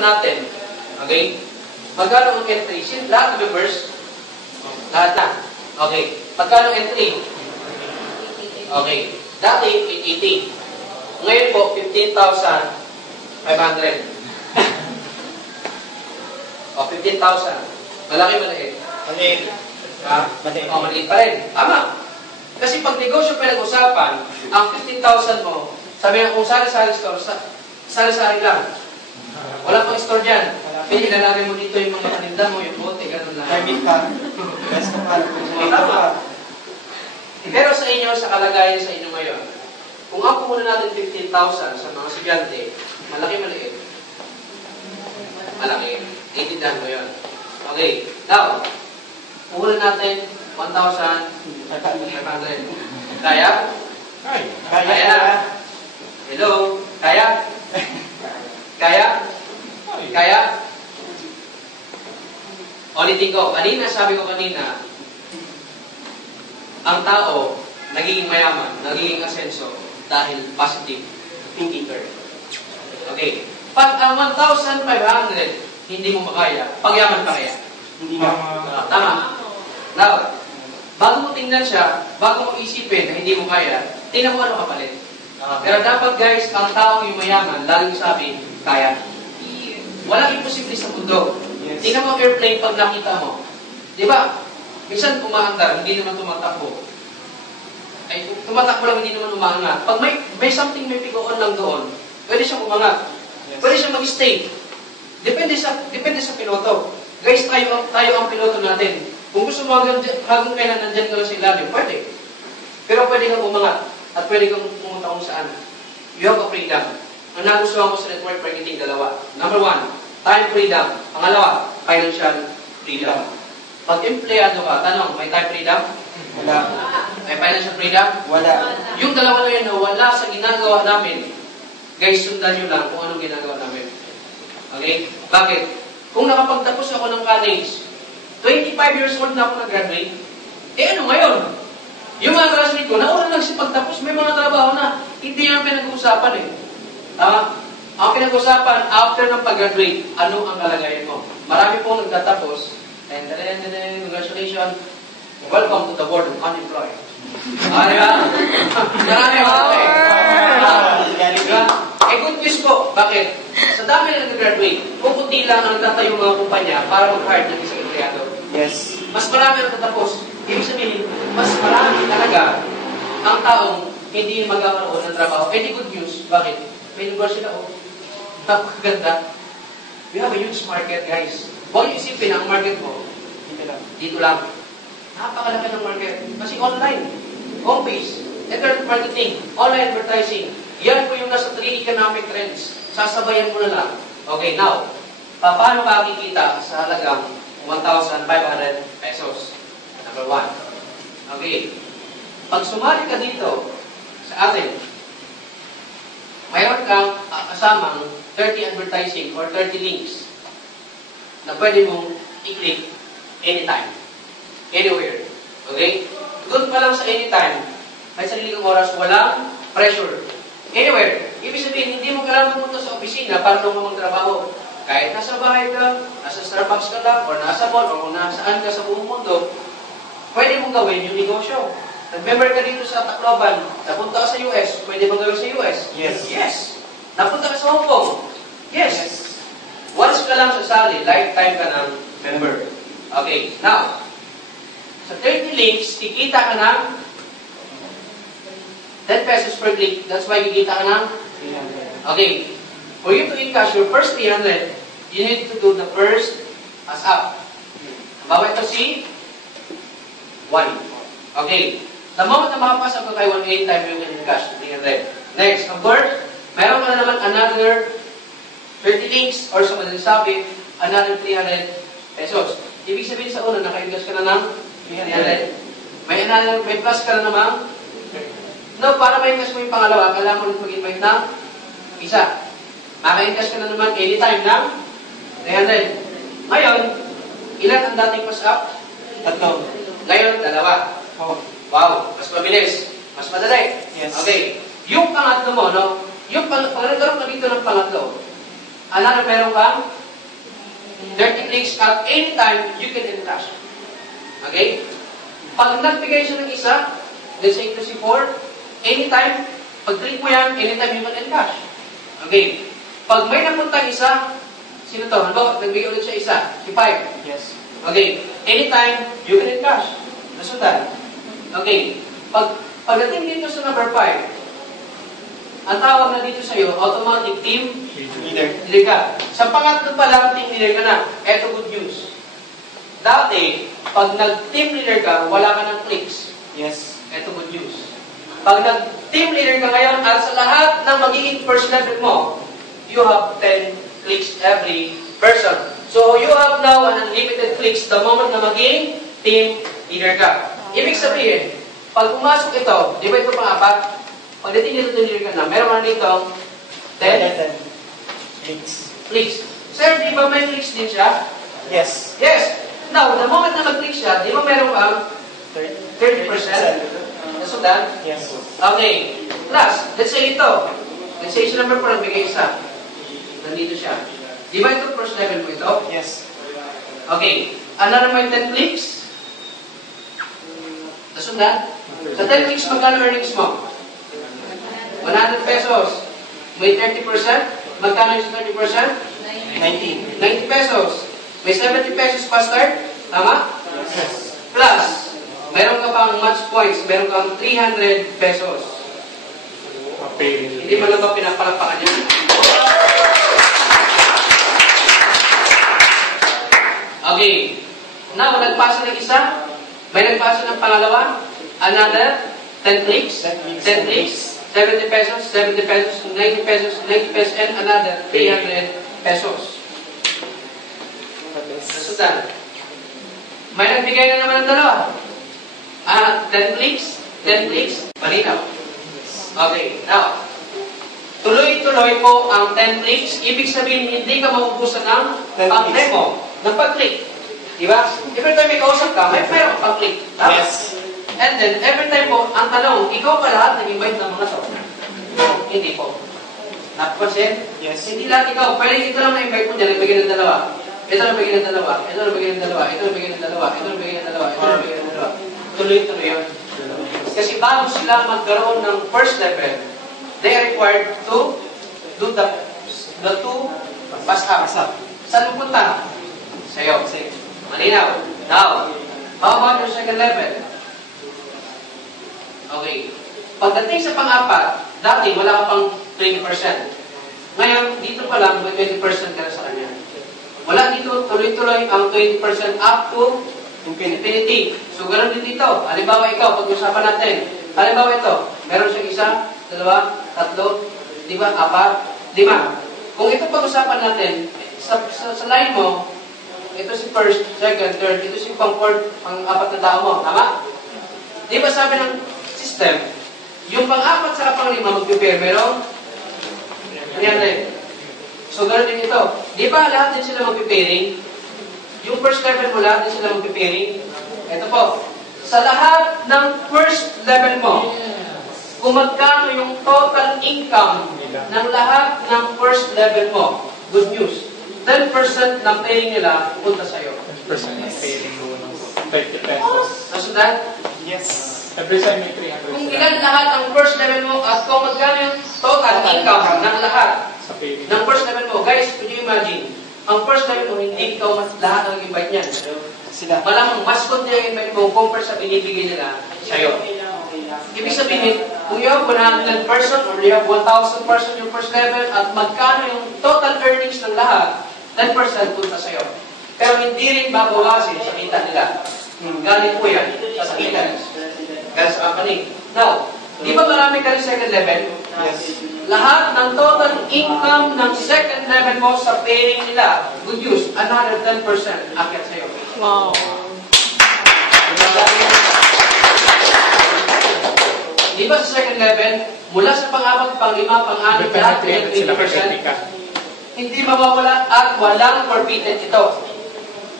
natin. Okay? Magkano ang entry? Lahat ng members? Lahat na. Okay. Magkano entry? Okay. Dati, 880. Ngayon po, 15,500. O, 15,000. Malaki, maliit. Maliit. Ha? O, maliit pa rin. Tama. Kasi pag negosyo pinag-usapan, ang 15,000 mo, sabi nga kung sari-sari store, sari-sari lang. Wala pang store dyan. Pinilalagay mo dito yung mga paninda mo, yung bote, gano'n lang. Private car. Yes, Tama. Pero sa inyo, sa kalagayan sa inyo ngayon, kung ako muna natin 15,000 sa mga estudyante, malaki, maliit. Malaki. Itindahan mo yun. Okay. Now, muna natin 1,500. Kaya? Kaya na. Hello? Kaya? Kaya? Kaya? Ulitin ko. Sabi ko kanina, ang tao, nagiging mayaman, nagiging asenso, dahil positive thinker. Okay. Pag ang 1,500, hindi mo makaya, pagyaman pa kaya? Hindi mo. Tama. Now, bago mo tingnan siya, bago mo isipin na hindi mo kaya, tingnan mo ano kapalit. Pero dapat guys, ang taong yung mayaman, laging sabi, kaya. Walang imposible sa mundo. Yes. Tingnan mo ang airplane pag nakita mo. Di ba? Minsan umaandar, hindi naman tumatakbo. Ay, tumatakbo lang, hindi naman umaangat. Pag may something, may pigoon lang doon, pwede siyang umangat. Yes. Pwede Pwede siyang mag-stay. Depende sa piloto. Guys, tayo ang piloto natin. Kung gusto mo hanggang kailan nandyan ka lang sa ilalim, pwede. Pero pwede kang umangat at pwede kang pumunta kung saan. You have a freedom. Ang nagustuhan mo sa network marketing, dalawa. Number 1, time freedom. Pangalawa, financial freedom. Pag empleyado ka, tanong, may time freedom? Wala. May financial freedom? Wala. Yung dalawa na yun na wala sa ginagawa namin, guys, sundan nyo lang kung anong ginagawa namin. Okay? Bakit? Kung nakapagtapos ako ng college, 25 years old na ako nag-graduate, ano ngayon? Yung mga classmate ko, nauna lang si pagtapos, may mga trabaho na, hindi naman pinag-uusapan eh. Ang pinag-uusapan, after ng pag-graduate, ano ang kalagayan mo? Marami pong nagtatapos, and then, congratulations, welcome to the world of unemployed. Di ba? Marami ako eh. Good news po. Bakit? Sa dami na nag-graduate, pupunti lang ang nagtatayo mga kumpanya para mag-hire ng isang empleyado. Yes. Mas marami ang tatapos. Ibig sabihin, mas marami talaga ang taong hindi magkakaroon ng trabaho. Any good news? Bakit? May negosyo na napakaganda. We have a huge market, guys. Huwag niyo isipin ang market mo. Dito lang. Napakalaki ng market. Kasi online, home base, internet marketing, online advertising. Yan po yung nasa 3 economic trends. Sasabayan mo na lang. Okay, now, paano ka kikita sa halagang 1,500 pesos? Number 1. Okay. Pag sumali ka dito sa atin, mayroon kang kasamang 30 advertising or 30 links na pwede mong i-click anytime, anywhere. Okay? Doon pa lang sa anytime, may sarili kang oras, walang pressure. Anywhere. Ibig sabihin, hindi mo kailangan pumunta sa opisina para doon ka magtrabaho. Kahit nasa bahay ka, nasa Starbucks ka lang, or nasa mall, or nasaan ka sa buong mundo, pwede mong gawin yung negosyo. Nag-member ka dito sa Tacloban, napunta ka sa US, pwede mong gawin sa US? Yes. Yes. Napunta ka sa Hong Kong? Yes. Once ka lang sasali, lifetime ka ng member. Okay, now, sa 30 links, kikita ka ng 10 pesos per click. That's why kikita ka ng? Okay. For you to encash your first 300, you need to do the first as up. Bawa ito si 1. Okay. The moment na makapasa ka kay 1 time, you can encash 300. Next, of course, meron ka na naman another 30 links or sa sabi, another 300 pesos. Ibig sabihin sa una, naka-encash ka na ng 300. May plus ka na naman. No, para ma-encash mo yung pangalawa, kailangan mo ulit mag-invite ng isa. Maka-encash ka na naman anytime ng 300. Ngayon, ilan ang dating pass up? 3. Ngayon, 2. Oh. Wow, mas mabilis. Mas madali. Yes. Okay. Yung pangatlo mo, no? Yung pag nagkaroon ka dito ng pangatlo, Another, meron kang 30 clicks at any time you can encash. Okay? Pag nagbigay siya ng isa, let's say ito si 4, anytime, pag-click mo yan, anytime you can encash. Okay? Pag may napuntang isa, sino to? Halimbawa, nagbigay ulit siya isa, si 5. Yes. Okay? Anytime, you can encash. Nasundan. Okay? Pagdating dito sa number 5, ang tawag na dito sa'yo, automatic team leader ka. Sa pangatlo pa lang, team leader ka na. Eto good news. Dati, pag nag-team leader ka, wala ka ng clicks. Yes. Eto good news. Pag nag-team leader ka ngayon, at sa lahat ng magiging first level mo, you have 10 clicks every person. So, you have now an unlimited clicks the moment na maging team leader ka. Ibig sabihin, pag pumasok ito, di ba ito pang-apat? Pagdating dito team leader ka na, meron ka dito 10 clicks. Sir, di ba may clicks din siya? Yes. Yes. Now, the moment na mag-click siya, di ba meron kang 30%? Nasundan? Yes. Okay. Plus, let's say ito. Let's say si number 4 nagbigay isa. Nandito siya. Di ba ito first level mo ito? Yes. Okay. Another may 10 clicks. Nasundan? Sa 10 clicks, magkano earnings mo? 100 pesos. May 30%. Magkano yung 30%? 90. 90 pesos. May 70 pesos pa start. Tama? Yes. Plus, meron ka pang match points. Meron kang 300 pesos. Hindi mo lang ba pinapalapakan yun? Okay. Now, nagpasa ng isa. May nagpasa ng pangalawa. Another 10 clicks. 10 clicks. 70 pesos, 70 pesos, 90 pesos, 90 pesos, and another 300 pesos. Sudan. May nagbigay na naman ng dalawa. 10 clicks, 10 clicks, malinaw. Okay, now, tuloy-tuloy po ang 10 clicks. Ibig sabihin, hindi ka maubusan ng pag-demo, ng pag-click. Diba? Every time may kausap ka, may meron pag-click. Yes. And then, every time po, ang tanong, ikaw ba lahat nag-invite ng mga to? Hindi po. Napapansin? Yes. Hindi lahat ikaw. Pwede ito lang na-invite mo dyan, nagbigay ng dalawa. Ito nagbigay ng dalawa. Ito nagbigay ng dalawa. Ito nagbigay ng dalawa. Ito nagbigay ng dalawa. Ito nagbigay ng dalawa. Tuloy-tuloy yun. Kasi bago sila magkaroon ng first level, they are required to do the two pass-ups. Saan pupunta? Sa'yo. Malinaw. Now, how about your second level? Okay. Pagdating sa pang-apat, dati wala ka pang 20%. Ngayon, dito pa lang, may 20% ka na sa kanya. Wala dito, tuloy-tuloy ang 20% up to infinity. So, ganoon din dito. Halimbawa ikaw, pag-usapan natin. Halimbawa ito, meron siyang isa, dalawa, tatlo, di ba, apat, 5. Kung ito pag-usapan natin, sa line mo, ito si first, second, third, ito si pang-fourth, pang-apat na tao mo. Tama? Di ba sabi ng system, yung pang-apat sa pang-5 mag-prepare, merong nangyari. So, ganoon din ito. Di ba lahat din sila mag-preparing? Yung first level mo, lahat din sila mag-preparing. Ito po. Sa lahat ng first level mo, kung magkano yung total income ng lahat ng first level mo, good news, 10% ng paying nila punta sa'yo. 10% ng paying mo ng 30 pesos. Nasundan? Yes. Every time may 300. Kung ilan lahat ang first level mo at kung magkano yung total income ng lahat ng first level mo, guys, could you imagine? Ang first level mo, hindi ikaw lahat ang invite niyan. Malamang mas konti ang invite mo compare sa binibigay nila sa'yo. Ibig sabihin, kung you have 100 person or you have 1,000 person yung first level at magkano yung total earnings ng lahat, 10% punta sa'yo. Pero hindi rin babawasin sa kita nila. Galing po yan sa kita. Galing sa company. Now, di ba marami ka rin second level? Yes. Lahat ng total income ng second level mo sa paying nila, good news, another 10% akyat sa'yo. Wow. Di ba sa second level, mula sa pang-apat, pang-5, pang-6, lahat ng 20%, hindi mawawala at walang forfeited ito.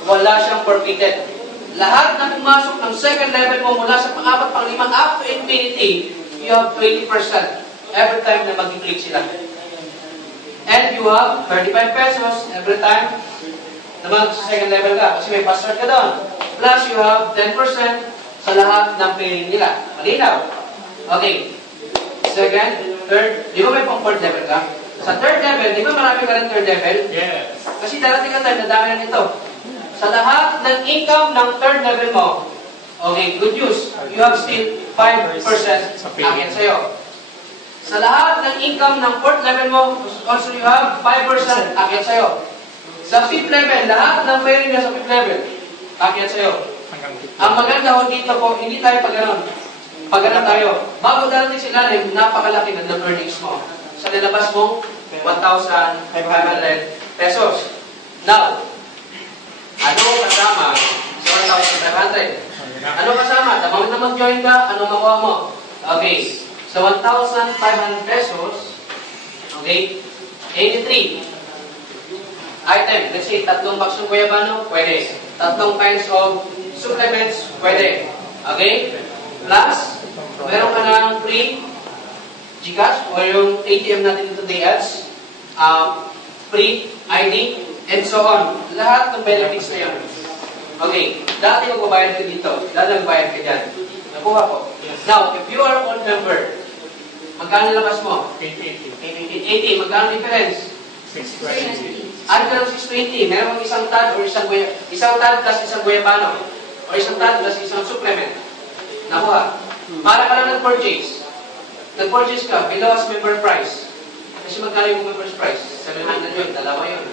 Wala siyang forfeited. Lahat na pumasok ng second level mo mula sa pang-4, pang-5, up to infinity, you have 20% every time na mag-click sila. And you have 35 pesos every time na mag-second level ka. Kasi may fast start ka doon. Plus, you have 10% sa lahat ng pairing nila. Malinaw? Okay. Second, third. Di ba may pang fourth level ka? Sa third level, di ba marami ka rin third level? Yes. Kasi darating ka time, nadami na nito. Sa lahat ng income ng third level mo, okay, good news. You have still 5% akin sa'yo. Sa lahat ng income ng fourth level mo, also you have 5% akin sa'yo. Sa fifth level, lahat ng pairing na sa fifth level, akin sa'yo. Ang maganda ho dito po, hindi tayo pag-ganon. Pag-ganon tayo. Bago darating sila, napakalaki ng earnings mo. Sa nilabas mo, 1,500 pesos. Now, ano kasama sa 1,500? Ano kasama? Tamang na mag-join ka, ano makuha mo? Okay. Sa 1,500 pesos, okay, 83 item. Let's say, 3 box ng guyabano, pwede. 3 kinds of supplements, pwede. Okay? Plus, meron ka ng free GCash or yung ATM natin dito day ads, free ID, and so on. Lahat ng benefits na yun. Okay, dati magbabayad ka dito. Dati magbayad ka dyan. Nakuha ko. Now, if you are on member, magkano labas mo? 80. Magkano difference? 620. Add ka ng 620. Meron kang isang tad or isang tad plus isang guyabano. Or isang tad plus isang supplement. Nakuha. Para ka lang nag-purchase. Nag-purchase ka, below as member price. Kasi magkano yung member's price? 700 yun, dalawa yun.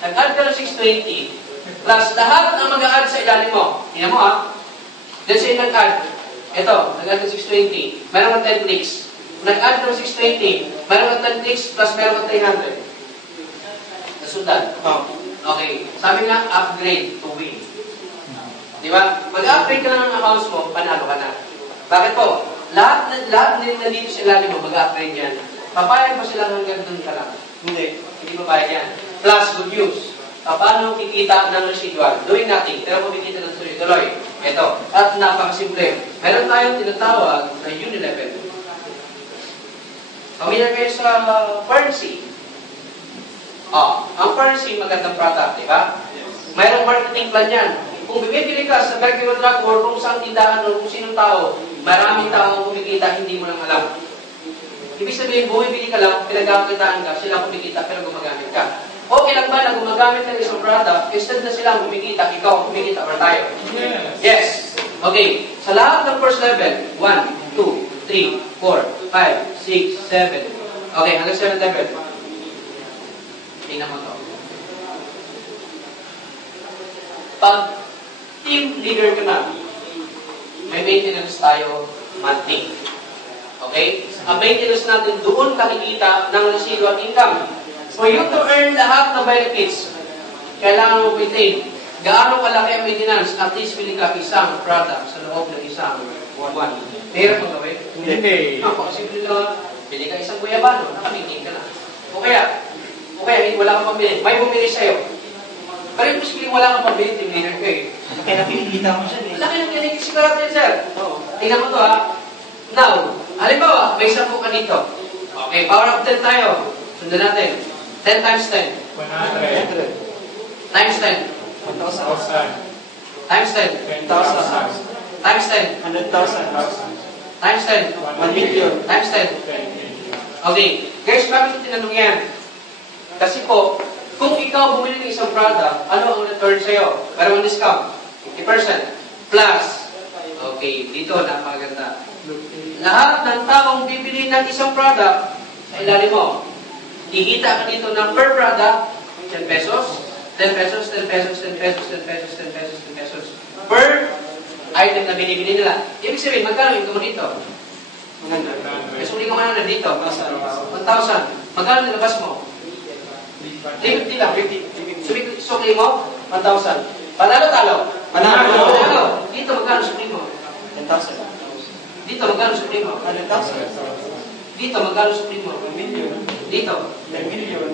Nag-add ka ng 620, plus lahat ng mag-a-add sa ilalim mo. Tingnan mo let's say nag-add. Ito, nag-add ng 620. Meron kang 10 clicks. Nag-add ng 620. Meron kang 10 clicks, plus meron kang 300. Nasundan? Okay. Sabi nga, upgrade to win. Di ba? Mag-upgrade ka lang ng accounts mo, panalo ka na. Bakit po? Lahat na dito sa ilalim mo, mag-upgrade yan. Papayag mo sila hanggang doon ka lang? Hindi papayag yan. Plus, good news. Paano kikita ng residual? Doing nothing. Pero kumikita ng tuloy-tuloy. Ito. At napakasimple. Meron tayong tinatawag na Unilevel. Pamilyar kayo sa Ferncy. Ang Ferncy, magandang product, di ba? Mayroong marketing plan yan. Kung bibili ka sa Mercury Drug or kung saan tindahan o kung sinong tao, maraming tao ang kumikita, hindi mo lang alam. Ibig sabihin, bumibili ka lang, pinagkakitaan ka, sila kumikita, pero gumagamit ka. Okay lang ba na gumagamit ka ng isang product, instead na sila ang kumikita, ikaw ang kumikita or tayo? Yes. Okay. Sa lahat ng first level, 1, 2, 3, 4, 5, 6, 7. Okay, hanggang 7 level. Tingnan mo to. Pag team leader ka na, may maintenance tayo monthly. Okay? Ang maintenance natin, doon kakikita ng residual income. For you to earn lahat ng benefits, kailangan mo maintain. Gaano kalaki ang maintenance? At least pili ka isang product sa loob ng isang buwan. Mahirap mo gawin? Hindi. Kasi pili ka isang guyabano, nakamitin ka na. O kaya wala kang pambili. May bumili sa'yo. Pero yung posibleng wala kang pambili, team leader ko eh. Kaya napinikita mo siya eh. Laki ng kinikita si Karate, sir. Tingnan mo to Now, halimbawa, may 10 ka dito. Okay, power of 10 tayo. Sundan natin. 10 times 10. 100. Times 10. 1,000. Times 10. 10,000. Times 10. 100,000. Times 10. 1 million. Times 10. Okay. Guys, bakit yung tinanong yan? Kasi po, kung ikaw bumili ng isang product, ano ang return sa'yo? Meron ang discount. 50%. Plus, okay, dito, napakaganda. Lahat ng taong bibili ng isang product, sa ilalim mo, kikita ka dito ng per product, 10 pesos, 10 pesos, 10 pesos, 10 pesos, 10 pesos, 10 pesos, 10 pesos. Per item na binibili nila. Ibig sabihin, magkano yung mo dito? 100. Kasi uli ka man dito. 1,000. Magkano nilabas mo? 50 lang. 50. Sukli mo? 1,000. Panalo-talo? Panalo. Dito, magkano sukli mo? 10,000. Dito, magkano sukli mo? 100,000. Dito, magkano sukli mo? 1 million. Dito. 10 million.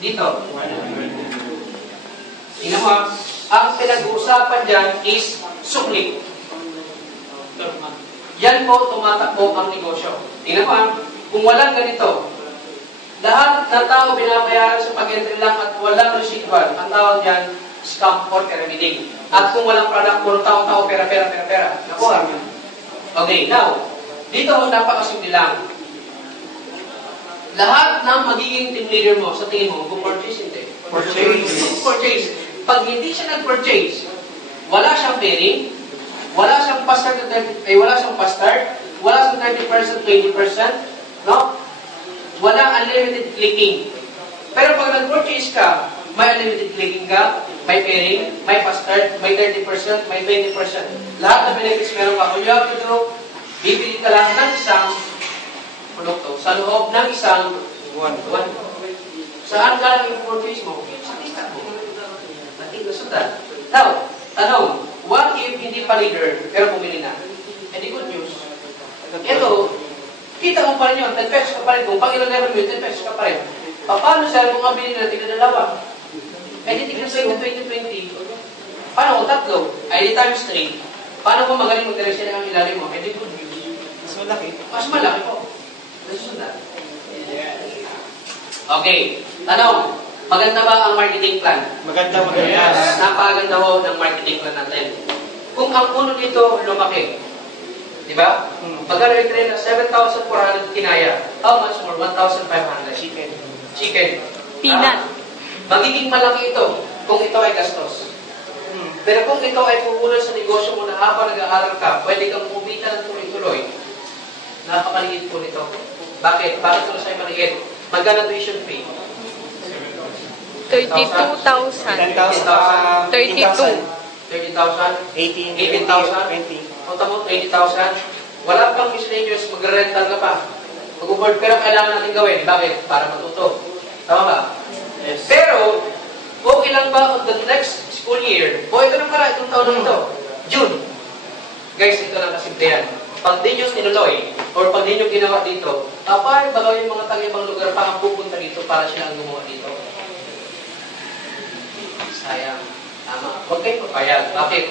Dito. 100. Tingnan mo, ang pinag-uusapan dyan is sukli. Yan po tumatakbo ang negosyo. Tingnan mo, kung walang ganito, Lahat ng tao binabayaran sa pag-entry lang at walang residual. Ang tawag dyan, scam or pyramiding. At kung walang product, puro tao-tao, pera. Nakuha. Okay, now, dito napakasimple lang. Lahat ng magiging team leader mo, sa tingin mo, kung purchase, hindi. Purchase. Pag hindi siya nag-purchase, wala siyang pairing, wala siyang fast-start, wala siyang 30%, 20%, no? Wala unlimited clicking. Pero pag nag-purchase ka, may unlimited clicking ka, may pairing, may fast-start, may 30%, may 20%. Lahat ng benefits meron ka. Kung you have to do, bibili ka lang ng isang produkto sa loob ng isang buwan. Saan ka lang i-purchase mo? Sa kita mo. Nasundan. Now, tanong, what if hindi pa leader, pero bumili na? And the good news, ito, kita mo pa rin yun, 10 pesos ka pa rin. Kung pang ilang level mo yun, 10 pesos ka pa rin. Paano sir kung ang binili na tignan-dalawa? Eh di tignan 2020, paano kung tatlo? Ay di times 3. Paano kung magaling mag-direction ang ilalim mo? Eh di good news. Mas malaki po. Nasundan. Okay, tanong, maganda ba ang marketing plan? Maganda. Napakaganda ho ng marketing plan natin. Kung ang puno dito lumaki, di ba? Magkano yung train na 7,400 kinaya? How much more? 1,500. Chicken. Peanut. Magiging malaki ito kung ito ay gastos. Pero kung ito ay pupunan sa negosyo mo na habang nag-aaral ka, pwede kang kumita ng tuloy-tuloy. Napakaliit po nito. Bakit? Bakit ito sa'yo maliit? Magkano tuition fee? 32,000. 30,000. 32. 30,000? 18,000? Punta mo, 80,000. Wala pang miscellaneous, magre-rental ka pa. Mag-board, pero kailangan natin gawin. Bakit? Para matuto. Tama ba? Yes. Pero, okay lang ba on the next school year? O ito lang pala, itong taon na ito. June. Guys, ito lang kasimple yan. Pag di nyo tinuloy, or pag di nyo ginawa dito, paano ba yung mga tag-ibang lugar pa ang pupunta dito para siya ang gumawa dito? Sayang. Tama. Huwag kayong papayag. Bakit?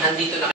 Nandito na